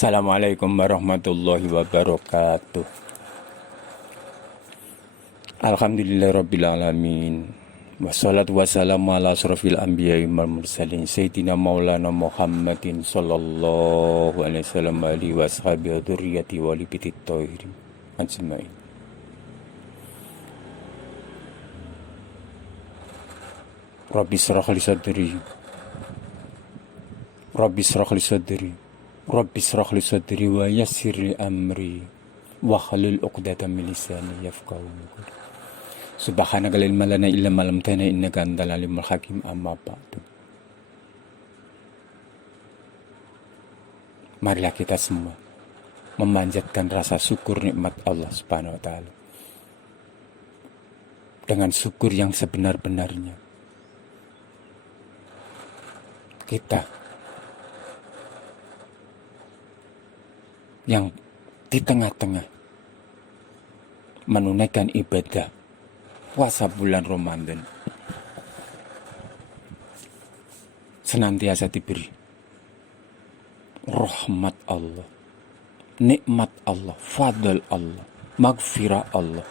Assalamualaikum warahmatullahi wabarakatuh. Alhamdulillahirabbil alamin. Wassalatu wassalamu ala asrofil anbiya'i wal mursalin sayyidina maulana Muhammadin sallallahu alaihi wasallam alihi washabihi wa dzurriyyati wa libitit thahirin ajmain. Rabbi shrah li sadri Rabbi shrah li sadri Rabbi shrah li sadri wa yassir li amri wahlul 'uqdatam min lisani yafqahu qawli. Subhanaka la ilma lana illa ma 'allamtana innaka antal alimul hakim. Amma ba'du. Marilah kita semua memanjatkan rasa syukur nikmat Allah Subhanahu wa taala dengan syukur yang sebenar-benarnya. Kita yang di tengah-tengah menunaikan ibadah puasa bulan Ramadan senantiasa diberi rahmat Allah, nikmat Allah, fadl Allah, maghfirah Allah.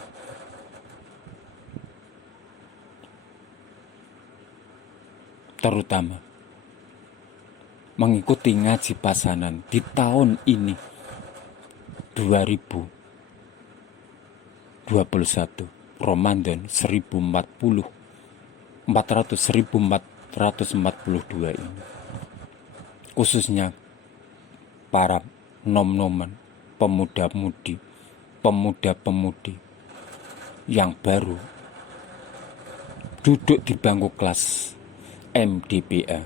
Terutama mengikuti ngaji pasanan di tahun ini 2021 Ramadan 1442 ini, khususnya para nom-noman, pemuda-mudi, pemuda-pemudi yang baru duduk di bangku kelas MDPA,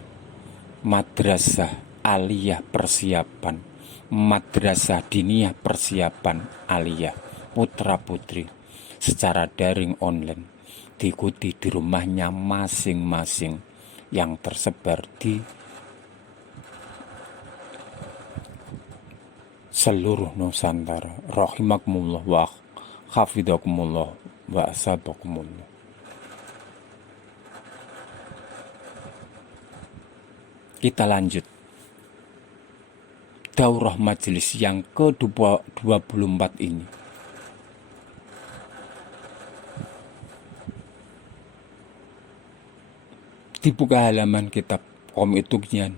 Madrasah Aliyah Persiapan, Madrasah Diniyah Persiapan Aliyah putra-putri secara daring online, diikuti di rumahnya masing-masing yang tersebar di seluruh Nusantara. Rahimakumullah wa hafidhakumullah wa asabakumullah. Kita lanjut daurah majelis yang ke-24 ini. Dibuka halaman kitab Qom-i-Tughyan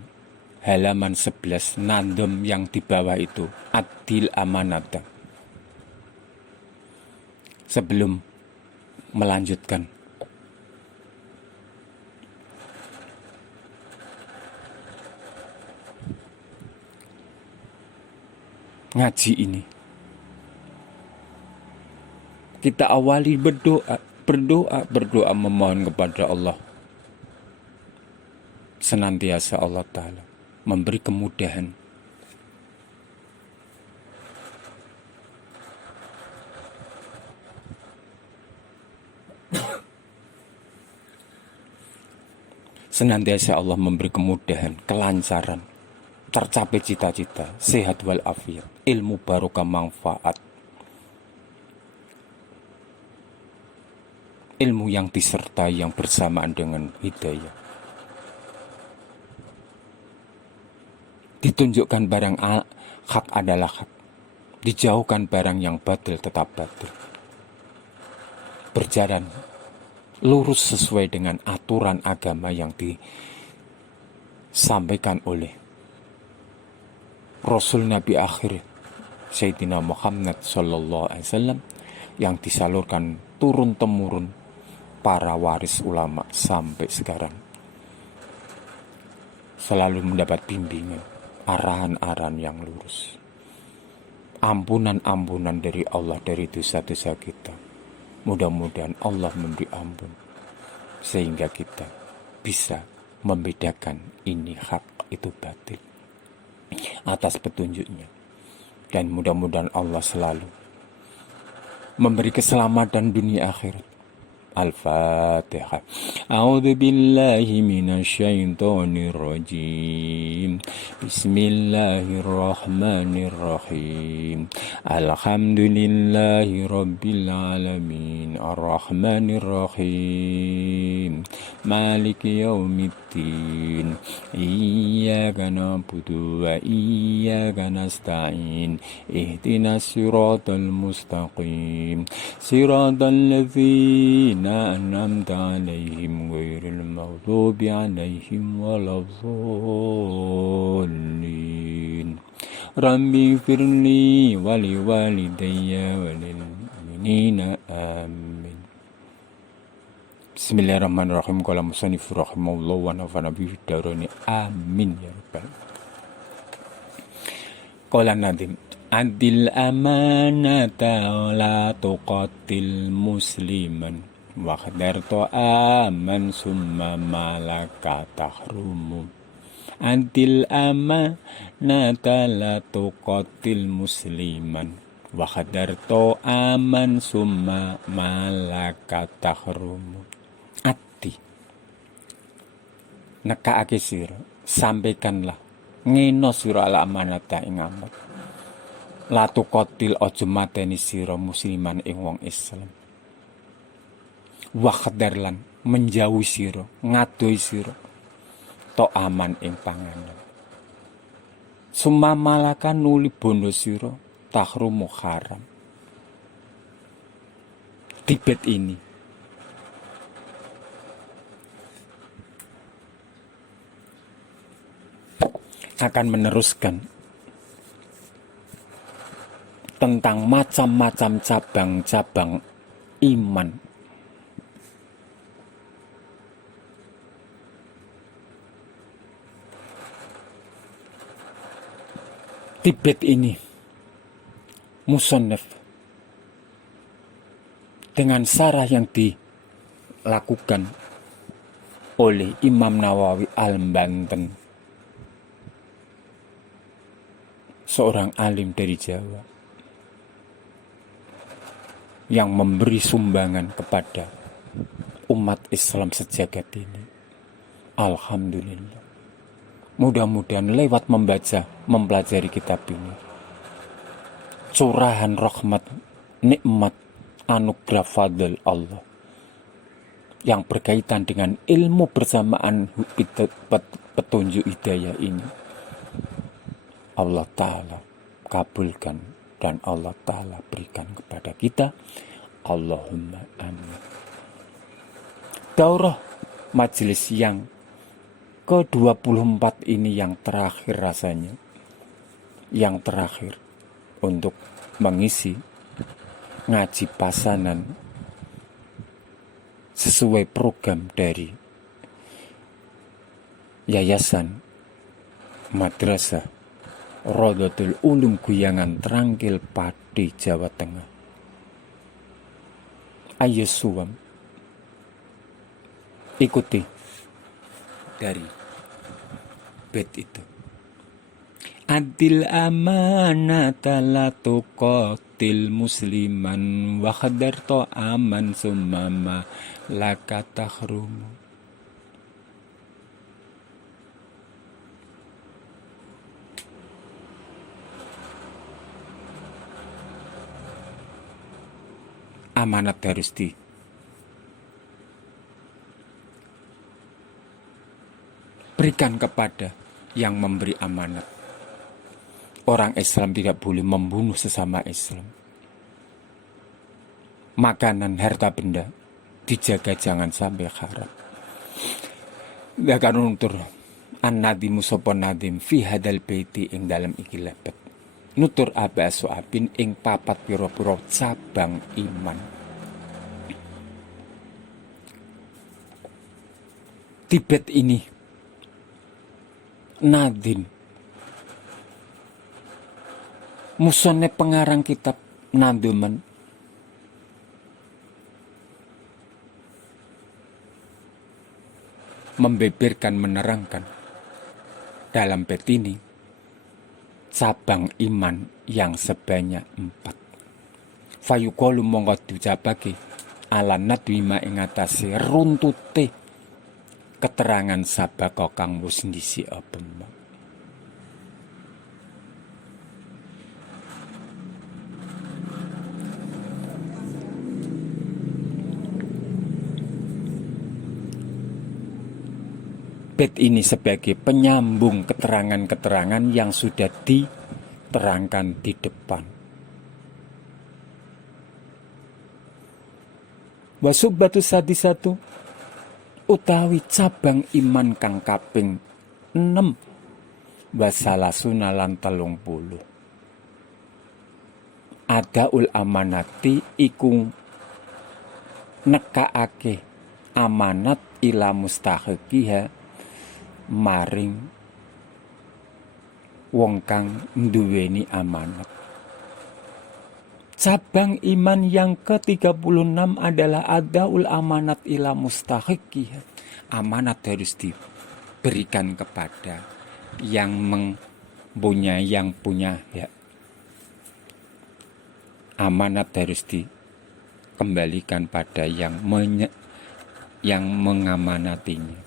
halaman 11, nadom yang di bawah itu Adil Amanata. Sebelum melanjutkan, ngaji ini kita awali berdoa memohon kepada Allah senantiasa Allah Ta'ala memberi kemudahan senantiasa Allah memberi kemudahan, kelancaran, tercapai cita-cita, sehat walafiat, ilmu barokah manfaat, ilmu yang disertai yang bersamaan dengan hidayah. Ditunjukkan barang hak adalah hak, dijauhkan barang yang batil tetap batil. Berjalan lurus sesuai dengan aturan agama yang disampaikan oleh Rasul Nabi akhir Sayyidina Muhammad sallallahu alaihi wasallam yang disalurkan turun-temurun para waris ulama sampai sekarang. Selalu mendapat bimbingan, arahan-arahan yang lurus, ampunan-ampunan dari Allah dari dosa-dosa kita. Mudah-mudahan Allah memberi ampun sehingga kita bisa membedakan ini hak itu batil atas petunjuknya. Dan mudah-mudahan Allah selalu memberi keselamatan dunia akhirat. Al-Fatihah. A'udzu billahi minasyaitonir rajim. Bismillahirrahmanirrahim. Alhamdulillahi rabbil alamin. Arrahmanir rahim. maliki yaumiddin. Iyyaka na'budu wa iyyaka nasta'in. Ihdinas siratal mustaqim. Siratal ladzina an'amta 'alaihim ghairil maghdubi 'alaihim waladdallin. Rabbi firli wali walidayya walil mu'minina amin. Bismillahirrahmanirrahim. Qala musannif rahimahullah wa nafa'ana bihi darani amin ya rabbal. Qala nadim adil amanata la tuqatil musliman wa khadartu aman summa malaka tahrumu. Adil amanata la tuqatil musliman wa khadartu aman summa malaka tahrumu. Ati nekaake sira, sampaikanlah ngeno sira ala amanata ing amat. La tuqatil aja mateni sira musliman ing wong Islam. Wa khadarlan menjauhi sira, ngadohi sira to aman ing panganan. Summa malaka nuli bondo sira tahrumu haram. Tibet ini akan meneruskan tentang macam-macam cabang-cabang iman. Tibet ini musannaf dengan syarah yang dilakukan oleh Imam Nawawi Al-Banten, seorang alim dari Jawa yang memberi sumbangan kepada umat Islam sejagat ini. Alhamdulillah. Mudah-mudahan lewat membaca, mempelajari kitab ini, curahan rahmat, nikmat, anugerah fadl Allah yang berkaitan dengan ilmu bersamaan petunjuk hidayah ini, Allah Ta'ala kabulkan dan Allah Ta'ala berikan kepada kita. Allahumma amin. Daurah majelis yang ke-24 ini yang terakhir rasanya, yang terakhir untuk mengisi ngaji pasanan sesuai program dari Yayasan Madrasah Rodotul Ulum Guyangan Trangkil Pati, Jawa Tengah. Ayo suam ikuti dari bait itu. Adil amanata la tuqatil musliman wa khadartu aman summa laka tahrumu. Amanat harus diberikan kepada yang memberi amanat. Orang Islam tidak boleh membunuh sesama Islam. Makanan, harta benda dijaga jangan sampai haram. Dakan nutur an-nadimu sapa nadim fi hadal baiti ing dalam iki lebet. Nutur aba soabin ing papat pira-pira cabang iman. Tibet ini nadim musone pengarang kitab Nanduman membeberkan, menerangkan dalam bait ini cabang iman yang sebanyak 4. Fayuqalu mongko diucapake ala nadwima ing atase runtute keterangan sabaka kang wis ndisi apa. bait ini sebagai penyambung keterangan-keterangan yang sudah diterangkan di depan. Wasubatu sadisatu utawi cabang iman kang kaping 6 wasalasuna lan 30. Adaul amanati iku nekaake amanat ila mustahiqiha maring wong kang nduweni amanat. Cabang iman yang ke-36 adalah adaul amanat ila mustahiqiha. Amanat harus diberikan kepada yang punya hak. Amanat harus dikembalikan pada yang mengamanatinya.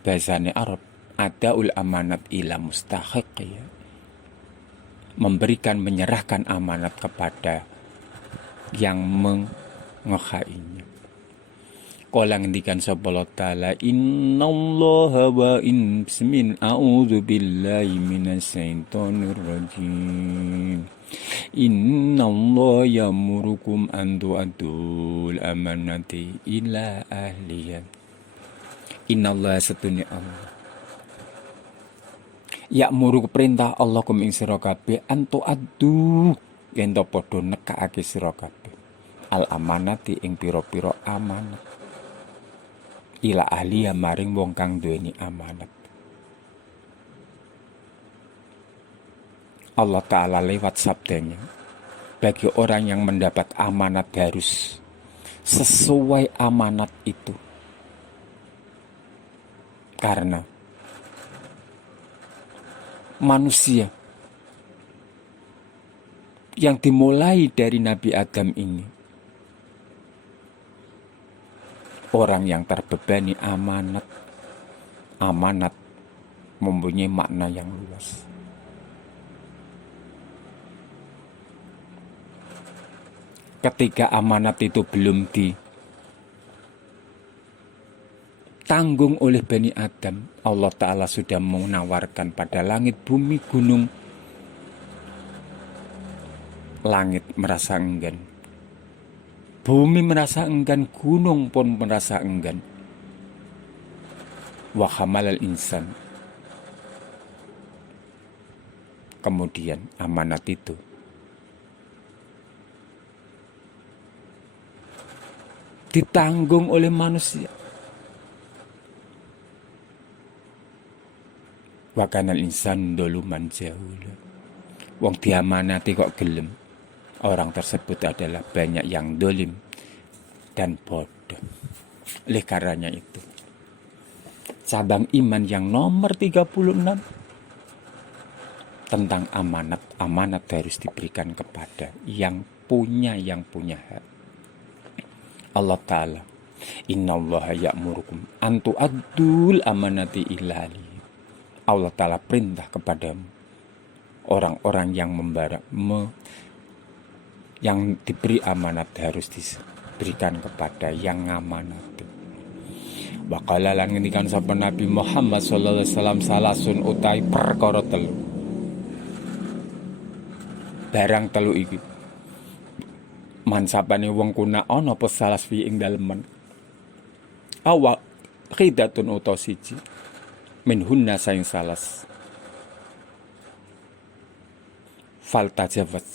Bahasane Arab, adaul amanat ila mustahiqiha. Menyerahkan amanat kepada yang menghainya. Kala ngendikan sapa Allah taala, innallaha wa bismin a'udzu billahi minasyaitonir rajim. Innallaha ya'murukum an tu'addul amanati ila ahliha. Innallaha satune Allah. Ya'muru perintah Allah kum ing sira kabeh an tu'addu yen to padha nekake sira kabeh. Al amanati ing pira-pira amanat. Ila ahliya maring wong kang duweni amanat. Allah Ta'ala lewat sabdanya, bagi orang yang mendapat amanat harus sesuai amanat itu. Karena manusia yang dimulai dari Nabi Adam ini, orang yang terbebani amanat. Amanat mempunyai makna yang luas. Ketika amanat itu belum ditanggung oleh Bani Adam, Allah Ta'ala sudah menawarkan pada langit, bumi, gunung. Langit merasa enggan, bumi merasa enggan, gunung pun merasa enggan. Wa hamalal insan. Kemudian amanat itu ditanggung oleh manusia. Wa kanal insan doluman jahula. Wong diamanati kok gelem. Orang tersebut adalah banyak yang dolim dan bodoh. Oleh karenanya itu, cabang iman yang nomor 36 tentang amanat. Amanat harus diberikan kepada yang punya hak. Allah Ta'ala, innallaha ya'murukum an tu'addul amanati ila ahliha. Allah Ta'ala perintah kepadamu, orang-orang yang yang diberi amanat harus diberikan kepada yang amanat. Waqala lan ngendikan sapa Nabi Muhammad sallallahu alaihi wasallam, salasun utai perkara telu. Barang telu iki mansapane wong kuna ana apa salas fi ing dalemen. Awak khidatun uta siji min hunna saing salas. Faltajawaz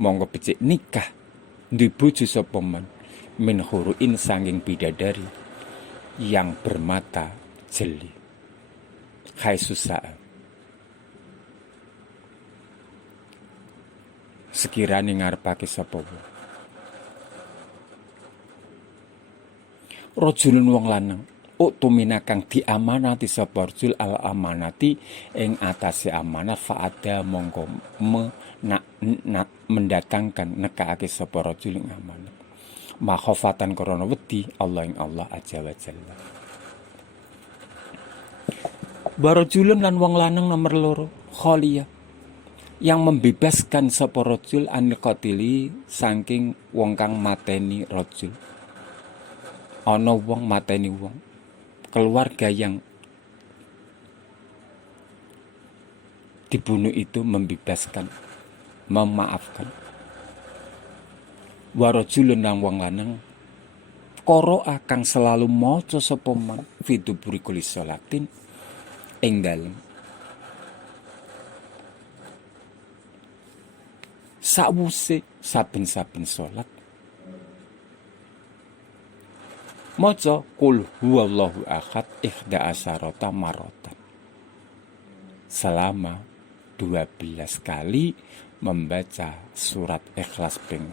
monggo becik nikah duwe bojo sapa men min huruin sanging bidadari yang bermata jeli. Hai susah. Sekiranya ngarepake sapa wae. Rajulun wong lanang uktumina kang diamanati sapa rajul al amanati ing atase amanat faada mongko mendatangkan nekake sapa rajul ing amanat makhofatan krana wedi Allah ing Allah azza wa jalla. Barajulun lan wong lanang nomor loro khaliyah yang membebaskan sapa rajul an qatili saking wong kang mateni rajul. Ana wong mateni wong, keluarga yang Dibunuh itu membebaskan, memaafkan. Warajulun nang wong lanang qara'a kang selalu maca sapa man fi duburi kulli sholatin ing dalem sawuse saben-saben salat maca qul huwallahu ahad ihda asyarata maratan selama 12 kali membaca surat Ikhlas ping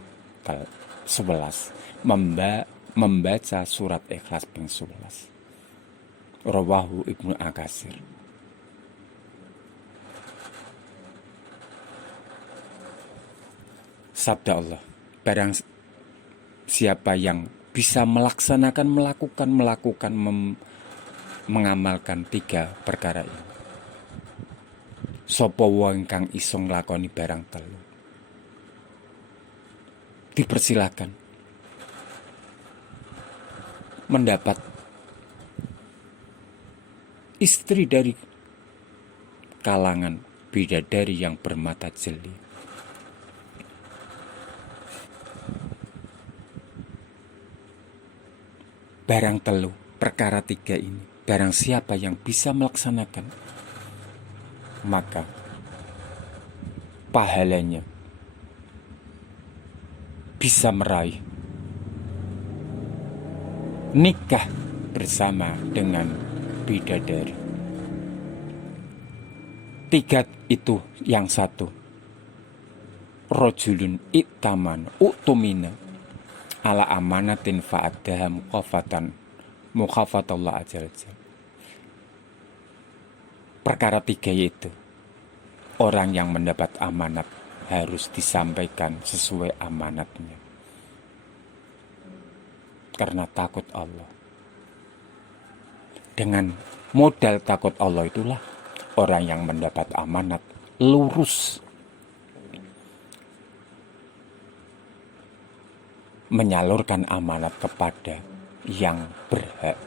11 membaca surat Ikhlas ping 11. Rawahu Ibnu Akasir. Sabda Allah, barang siapa yang bisa melakukan mengamalkan 3 perkara ini, sapa wong kang iso nglakoni barang telu, dipersilakan mendapat istri dari kalangan bidadari yang bermata jeli. Barang telu, perkara 3 ini, barang siapa yang bisa melaksanakan, maka pahalanya bisa meraih nikah bersama dengan bidadari. 3 itu yang satu, rojulun iktaman uktumina ala amanatin fa'addaha mukhafatallah ajal-ajal. Perkara 3 yaitu orang yang mendapat amanat harus disampaikan sesuai amanatnya karena takut Allah. Dengan modal takut Allah itulah orang yang mendapat amanat lurus menyalurkan amanat kepada yang berhak.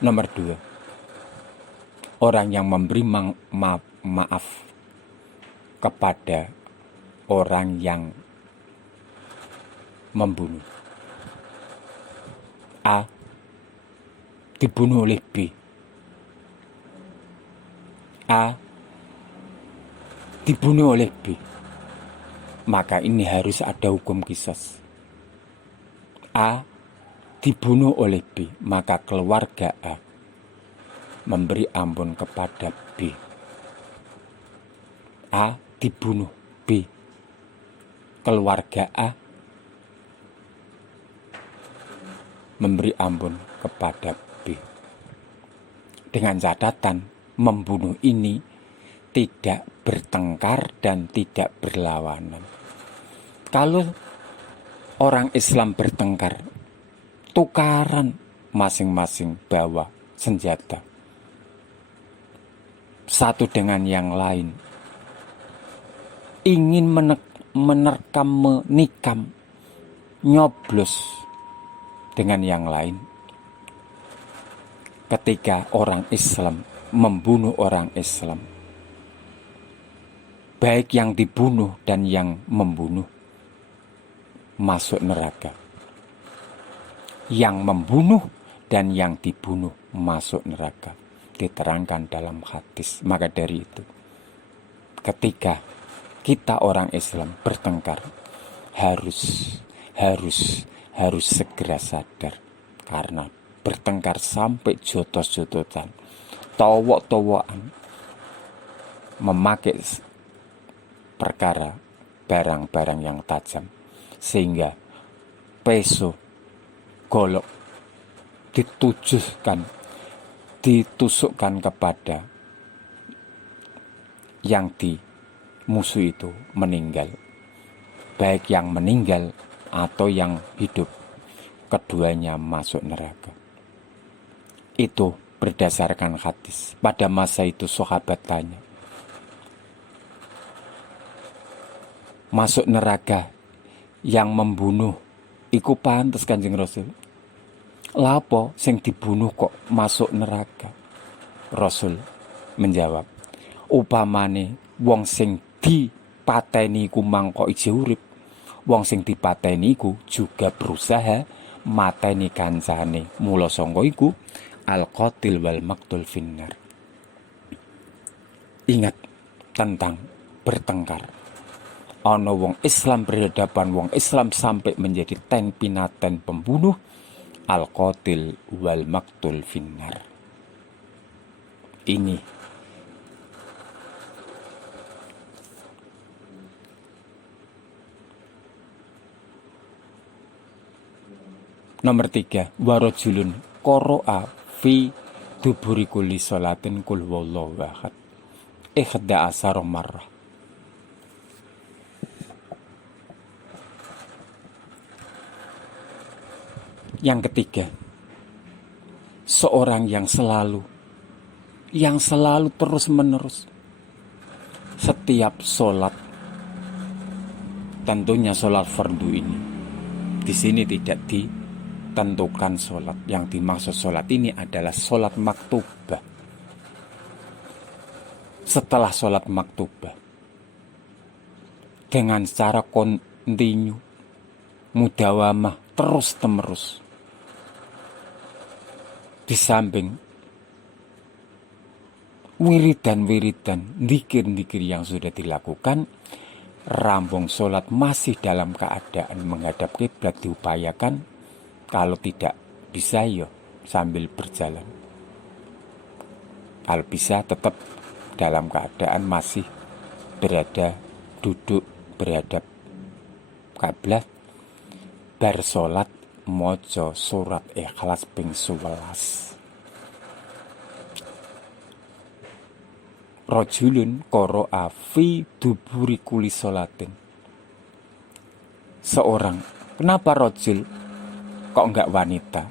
Nomor 2, orang yang memberi maaf kepada orang yang membunuh. A. Dibunuh oleh B. A. Dibunuh oleh B. Maka ini harus ada hukum qisas. A. Dibunuh oleh B, maka keluarga A memberi ampun kepada B. A dibunuh B, keluarga A memberi ampun kepada B. Dengan catatan membunuh ini tidak bertengkar dan tidak berlawanan. Kalau orang Islam bertengkar, tukaran, masing-masing bawa senjata satu dengan yang lain, ingin menerkam, menikam, nyoblos dengan yang lain. Ketika orang Islam membunuh orang Islam, baik yang dibunuh dan yang membunuh masuk neraka. Yang membunuh dan yang dibunuh masuk neraka, diterangkan dalam hadis. Maka dari itu, ketika kita orang Islam bertengkar, harus segera sadar, karena bertengkar sampai jotos-jotosan, towok-towokan, memakai perkara barang-barang yang tajam, sehingga peso golok ditusukkan kepada yang musuh itu meninggal, baik yang meninggal atau yang hidup, keduanya masuk neraka. Itu berdasarkan hadis. Pada masa itu sahabat tanya, masuk neraka yang membunuh Iku pantes Kanjeng Rasul. Lapo sing dibunuh kok masuk neraka? Rasul menjawab, upamane wong sing dipateni iku mangko ije urip, wong sing dipateni iku juga berusaha mateni kancane. Mula sangka iku al-qatil wal maqtul finnar. Ingat tentang bertengkar. Ana wong Islam berhadapan wong Islam sampai menjadi ten pinaten pembunuh, al-qatil wal maqtul finnar. Ini nomor 3, warajulun qara'a fi duburi kulli sholatin qul huwallahu ahad ihda asara marrah. Yang ketiga, seorang yang selalu terus-menerus setiap sholat, tentunya sholat fardu ini. Di sini tidak ditentukan sholat. Yang dimaksud sholat ini adalah sholat maktubah. Setelah sholat maktubah, dengan secara kontinu, mudawamah, terus-menerus, di samping wiridan-wiridan, zikir-zikir yang sudah dilakukan, rampung sholat masih dalam keadaan menghadap kiblat diupayakan. Kalau tidak bisa ya sambil berjalan. Kalau bisa tetap dalam keadaan masih berada duduk berhadap kiblat. Bar sholat mojo surat Ikhlas ping 11. Rajulun qara'a fi duburi kulli sholatin. Seorang, kenapa rajul kok enggak wanita?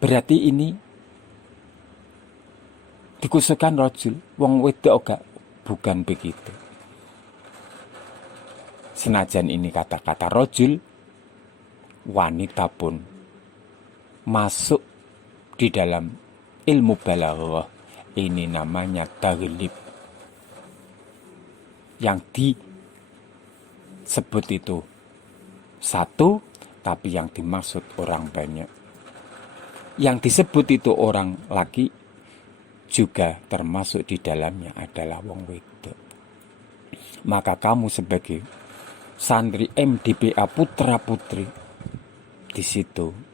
Berarti ini dikhususkan rajul, wong wedok enggak? Bukan begitu. Senajan ini kata-kata rajul, wanita pun masuk di dalam ilmu balaghah. Ini namanya taghlib. Yang disebut itu satu, tapi yang dimaksud orang banyak. Yang disebut itu orang laki juga termasuk di dalamnya adalah wong wedok. Maka kamu sebagai santri MDPA putra putri di situ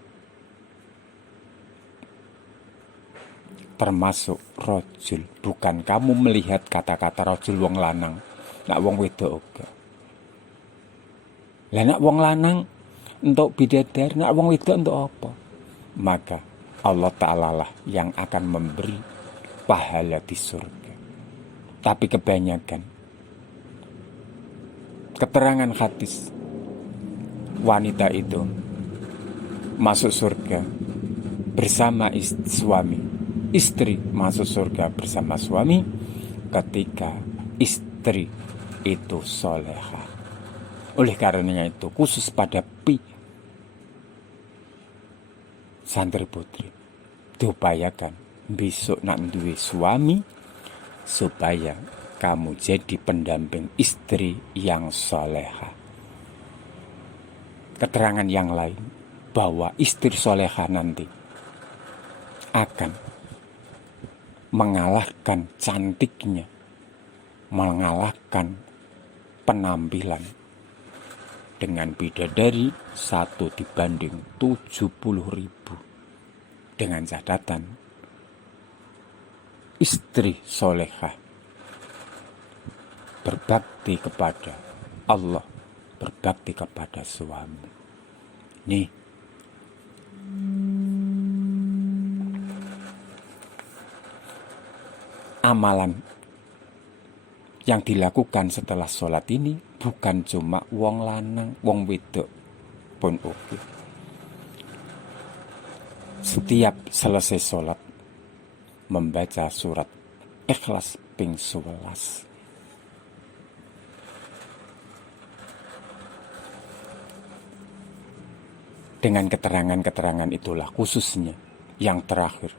termasuk rojul. Bukan kamu melihat kata-kata rojul wong lanang, nak wong wedok oke. Lah nak wong lanang untuk bidadari, nak wong wedok untuk apa? Maka Allah Ta'ala lah yang akan memberi pahala di surga. Tapi kebanyakan keterangan hadis, wanita itu masuk surga bersama suami, istri masuk surga bersama suami ketika istri itu solehah. Oleh karenanya itu khusus pada santri putri diupayakan besok nak duwe suami supaya kamu jadi pendamping istri yang solehah. Keterangan yang lain bahwa istri solehah nanti akan mengalahkan cantiknya, mengalahkan penampilan dengan bidadari 1 dibanding 70.000. Dengan catatan istri solehah berbakti kepada Allah, berbakti kepada suami. Nih, amalan yang dilakukan setelah sholat ini bukan cuma wong lanang, wong wedok pun oke. Setiap selesai sholat membaca surat Ikhlas ping 11. Dengan keterangan-keterangan itulah khususnya yang terakhir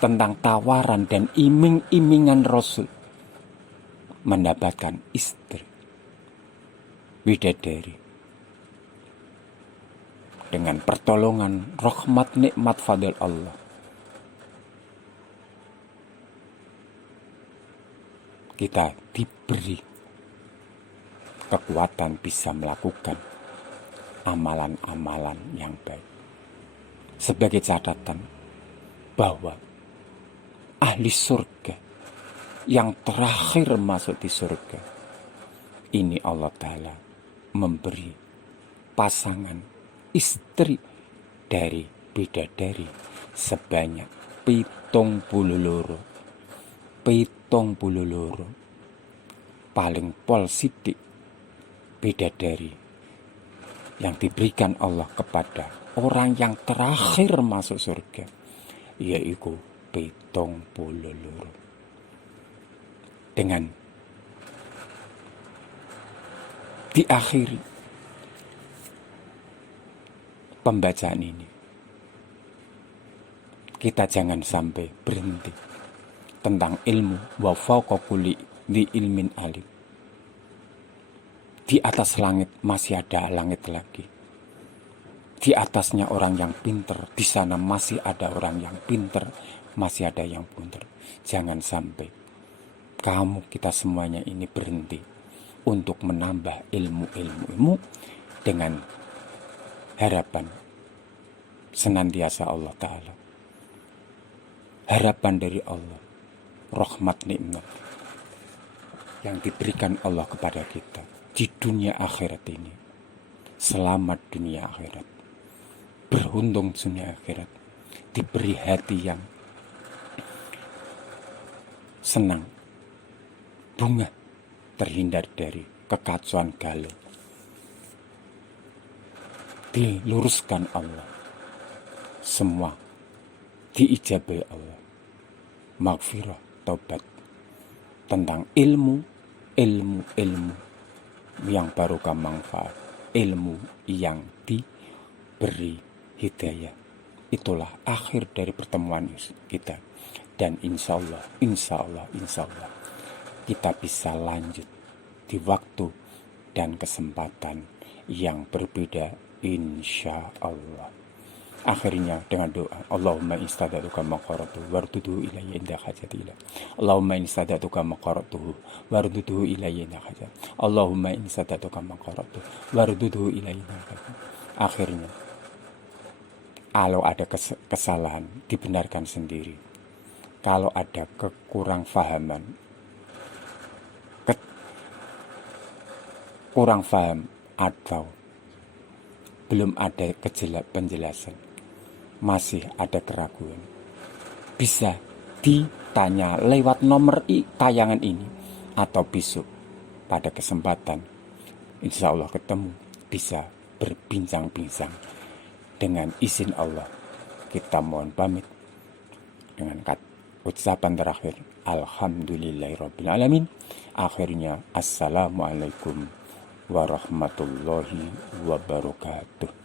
tentang tawaran dan iming-imingan Rasul mendapatkan istri bidadari dengan pertolongan rahmat nikmat fadil Allah. Kita diberi kekuatan bisa melakukan amalan-amalan yang baik. Sebagai catatan bahwa ahli surga yang terakhir masuk di surga ini Allah Ta'ala memberi pasangan istri dari bidadari sebanyak 72 paling pol sidik bidadari yang diberikan Allah kepada orang yang terakhir masuk surga, yaitu 72. Dengan diakhiri pembacaan ini, kita jangan sampai berhenti tentang ilmu. Wa fawqa kulli dzi ilmin alim. Di atas langit masih ada langit lagi. Di atasnya orang yang pinter, di sana masih ada orang yang pinter, masih ada yang pinter. Jangan sampai kita semuanya ini berhenti untuk menambah ilmu dengan harapan senantiasa Allah Ta'ala. Harapan dari Allah, rahmat nikmat yang diberikan Allah kepada kita di dunia akhirat ini. Selamat dunia akhirat, beruntung dunia akhirat, diberi hati yang senang, bunga, terhindar dari kekacauan galau, diluruskan Allah, semua diijabai Allah, maghfirah, taubat, tentang ilmu yang barokah manfaat, ilmu yang diberi hidayah. Itulah akhir dari pertemuan kita, dan insya Allah kita bisa lanjut di waktu dan kesempatan yang berbeda insya Allah. Akhirnya dengan doa, Allahumma instadatuka maqaratuhu warduduhu ilayya inda hajati ilah. Allahumma instadatuka maqaratuhu warduduhu ilayya inda hajati. Allahumma instadatuka maqaratuhu warduduhu ilayya inda hajati. Akhirnya, kalau ada kesalahan dibenarkan sendiri. Kalau ada kurang paham atau belum ada penjelasan, masih ada keraguan, bisa ditanya lewat nomor tayangan ini atau besok pada kesempatan insya Allah ketemu, bisa berbincang-bincang. Dengan izin Allah kita mohon pamit dengan ucapan terakhir alhamdulillahirrabbilalamin. Akhirnya assalamualaikum warahmatullahi wabarakatuh.